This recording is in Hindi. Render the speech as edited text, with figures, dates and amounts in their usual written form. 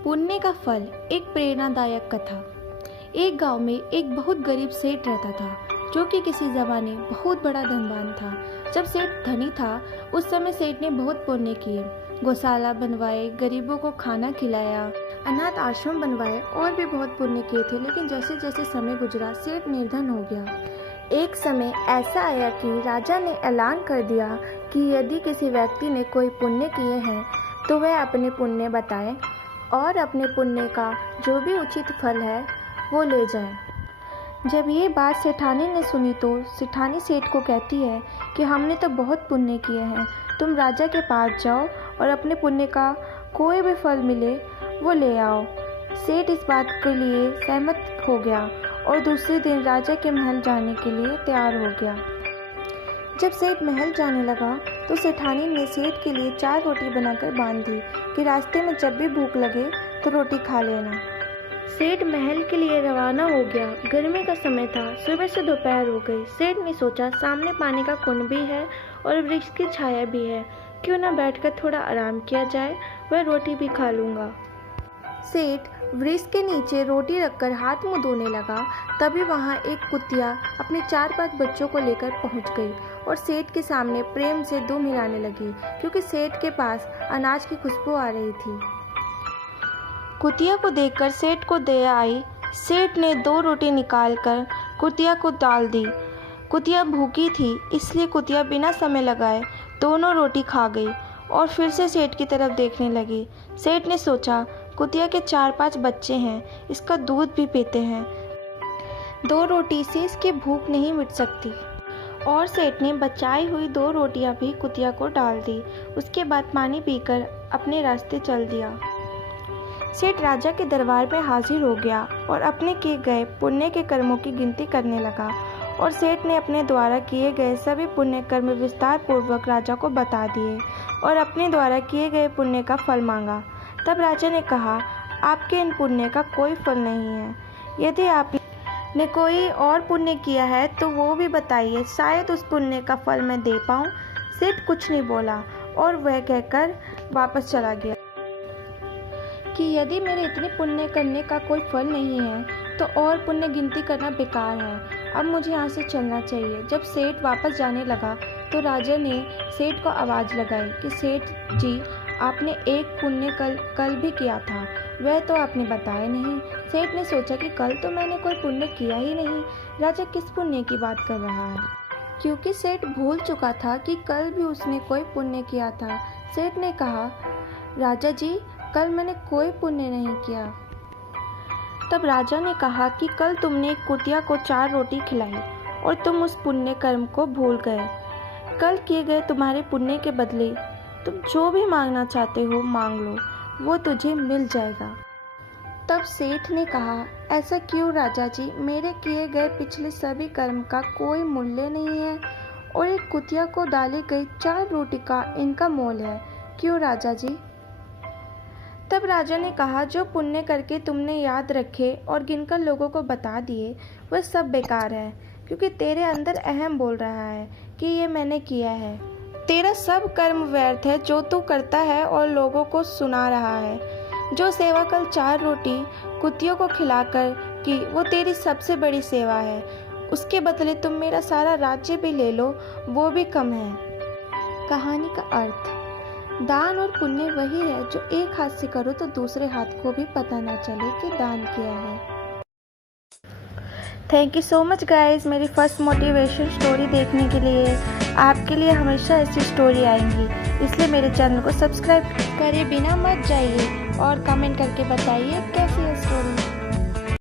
पुण्य का फल। एक प्रेरणादायक कथा। एक गांव में एक बहुत गरीब सेठ रहता था, जो कि किसी ज़माने बहुत बड़ा धनवान था। जब सेठ धनी था, उस समय सेठ ने बहुत पुण्य किए। गौशाला बनवाए, गरीबों को खाना खिलाया, अनाथ आश्रम बनवाए और भी बहुत पुण्य किए थे। लेकिन जैसे जैसे समय गुजरा, सेठ निर्धन हो गया। एक समय ऐसा आया कि राजा ने ऐलान कर दिया कि यदि किसी व्यक्ति ने कोई पुण्य किए हैं तो वह अपने पुण्य बताए और अपने पुण्य का जो भी उचित फल है वो ले जाए। जब ये बात सेठानी ने सुनी तो सेठानी सेठ को कहती है कि हमने तो बहुत पुण्य किए हैं, तुम राजा के पास जाओ और अपने पुण्य का कोई भी फल मिले वो ले आओ। सेठ इस बात के लिए सहमत हो गया और दूसरे दिन राजा के महल जाने के लिए तैयार हो गया। जब सेठ महल जाने लगा तो सेठानी ने सेठ के लिए 4 रोटी बनाकर बांध दी कि रास्ते में जब भी भूख लगे तो रोटी खा लेना। सेठ महल के लिए रवाना हो गया। गर्मी का समय था, सुबह से दोपहर हो गई। सेठ ने सोचा सामने पानी का कुंड भी है और वृक्ष की छाया भी है, क्यों न बैठकर थोड़ा आराम किया जाए, वह रोटी भी खा लूँगा। सेठ वृक्ष के नीचे रोटी रखकर हाथ मुंह धोने लगा। तभी वहाँ एक कुतिया अपने 4-5 बच्चों को लेकर पहुँच गई और सेठ के सामने प्रेम से दुम हिलाने लगी, क्योंकि सेठ के पास अनाज की खुशबू आ रही थी। कुतिया को देखकर सेठ को दया आई। सेठ ने 2 रोटी निकालकर कुतिया को डाल दी। कुतिया भूखी थी, इसलिए कुतिया बिना समय लगाए दोनों रोटी खा गई और फिर से सेठ की तरफ देखने लगी। सेठ ने सोचा कुतिया के 4-5 बच्चे हैं, इसका दूध भी पीते हैं, 2 रोटी से इसकी भूख नहीं मिट सकती। और सेठ ने बचाई हुई 2 रोटियां भी कुतिया को डाल दी। उसके बाद पानी पीकर अपने रास्ते चल दिया। सेठ राजा के दरबार में हाजिर हो गया और अपने किए गए पुण्य के कर्मों की गिनती करने लगा। और सेठ ने अपने द्वारा किए गए सभी पुण्य कर्म विस्तार पूर्वक राजा को बता दिए और अपने द्वारा किए गए पुण्य का फल मांगा। तब राजा ने कहा, आपके इन पुण्य का कोई फल नहीं है। यदि आपने कोई और पुण्य किया है तो वो भी बताइए, शायद उस पुण्य का फल मैं दे पाऊँ। सेठ कुछ नहीं बोला और वह कहकर वापस चला गया कि यदि मेरे इतने पुण्य करने का कोई फल नहीं है तो और पुण्य गिनती करना बेकार है। अब मुझे यहाँ से चलना चाहिए। जब सेठ वापस जाने लगा तो राजा ने सेठ को आवाज़ लगाई कि सेठ जी, आपने एक पुण्य कल भी किया था, वह तो आपने बताया नहीं। सेठ ने सोचा कि कल तो मैंने कोई पुण्य किया ही नहीं, राजा किस पुण्य की बात कर रहा है, क्योंकि सेठ भूल चुका था कि कल भी उसने कोई पुण्य किया था। सेठ ने कहा, राजा जी, कल मैंने कोई पुण्य नहीं किया। तब राजा ने कहा कि कल तुमने एक कुतिया को 4 रोटी खिलाई और तुम उस पुण्य कर्म को भूल गए। कल किए गए तुम्हारे पुण्य के बदले तुम जो भी मांगना चाहते हो मांग लो, वो तुझे मिल जाएगा। तब सेठ ने कहा, ऐसा क्यों राजा जी, मेरे किए गए पिछले सभी कर्म का कोई मूल्य नहीं है और एक कुतिया को डाली गई 4 रोटी का इनका मोल है, क्यों राजा जी? तब राजा ने कहा, जो पुण्य करके तुमने याद रखे और गिनकर लोगों को बता दिए वह सब बेकार है, क्योंकि तेरे अंदर अहम बोल रहा है कि ये मैंने किया है। तेरा सब कर्म व्यर्थ है जो तू करता है और लोगों को सुना रहा है। जो सेवा कल 4 रोटी कुतियों को खिलाकर की, वो तेरी सबसे बड़ी सेवा है। उसके बदले तुम मेरा सारा राज्य भी ले लो, वो भी कम है। कहानी का अर्थ, दान और पुण्य वही है जो एक हाथ से करो तो दूसरे हाथ को भी पता ना चले कि दान किया है। Thank you so much guys, मेरी फर्स्ट मोटिवेशन स्टोरी देखने के लिए। आपके लिए हमेशा ऐसी स्टोरी आएंगी, इसलिए मेरे चैनल को सब्सक्राइब करे बिना मत जाइए और कमेंट करके बताइए कैसी है स्टोरी।